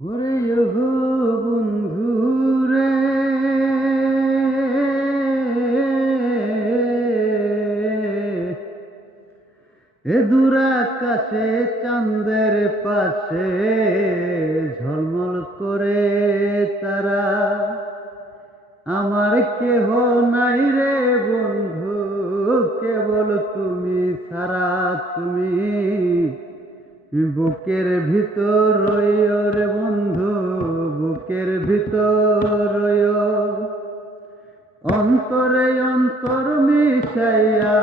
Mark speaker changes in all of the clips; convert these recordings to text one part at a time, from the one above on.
Speaker 1: ওরে বন্ধু রে। এ দূর আকাশে, চাঁদের পাশে ঝলমল করে তারা। আমার কেহ নাই রে বন্ধু, কেবল তুমি ছাড়া তুমি বুকের ভিতর রে বন্ধু, বুকের ভিতর অন্তরে অন্তর মিশাইয়া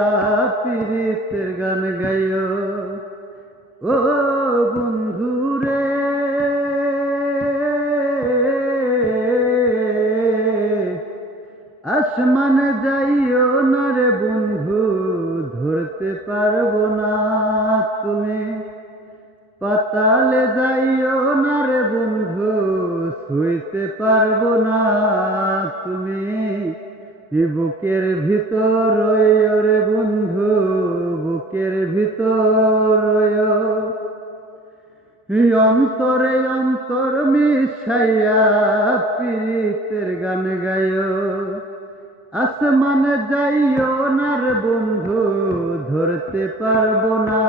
Speaker 1: পীড়িতের গান গাইও। ও বন্ধু রে, আসমানে যাইও না রে বন্ধু, ধরতে পারব না তুমি। পাতালে যাইও না রে বন্ধু, শুইতে পারব না তুমি। বুকের ভিতর রে বন্ধু, বুকের ভিতর অন্তরে অন্তর মিশাইয়া পীড়িতের গান গাইও। আসমানে যাইও না রে বন্ধু ধরতে পারব না।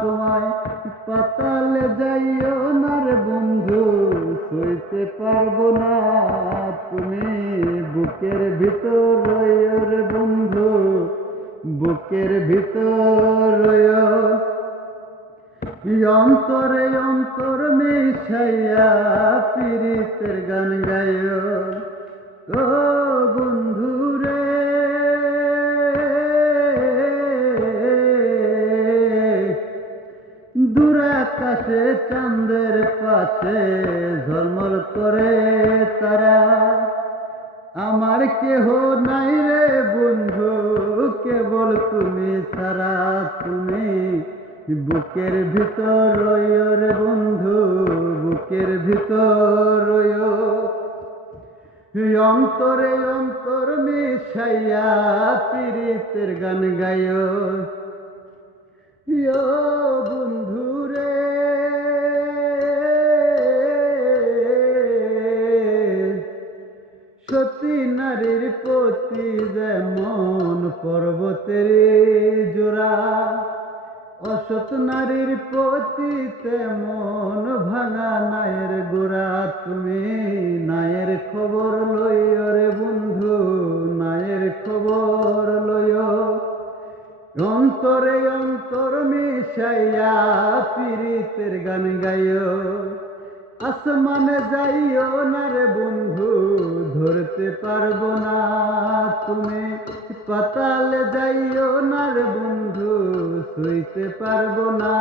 Speaker 1: তোমায় পাতালে যাইও না রে বন্ধু, সইতে পারব না। তুমি বুকের ভিতর রে বন্ধু, বুকের ভিতর অন্তরে অন্তর মিশাইয়া পীড়িতের গান গাইও। ও দূর আকাশে, চাঁদের পাশে ঝলমল করে তারা। আমার কেহ নাই রে বন্ধু, কেবল তুমি ছাড়া তুমি। বুকের ভিতর রে বন্ধু, বুকের ভিতর অন্তরে অন্তর মিশাইয়া পীড়িতের গান ইয়ো বন্ধু সতী নারীর প্রতি যেমন পর্বতের জোড়া, অসৎ নারীর প্রতি তেমন ভাঙা নায়ের গোড়া। তুমি নায়ের খবর লইও রে বন্ধু, নায়ের খবর লইও। অন্তরে অন্তর মিশাইয়া পীড়িতের গান গাইও। আসমানে যাইও না রে বন্ধু ধরতে পারব না। তুমি পাতালে যাইও না বন্ধু শুইতে পারব না।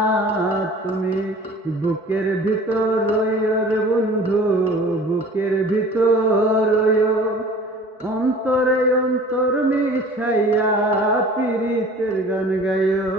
Speaker 1: তুমি বুকের ভিতর রইও রে বন্ধু, বুকের ভিতর রইও। অন্তরে অন্তর মিশাইয়া পিরিতের গান গাইও।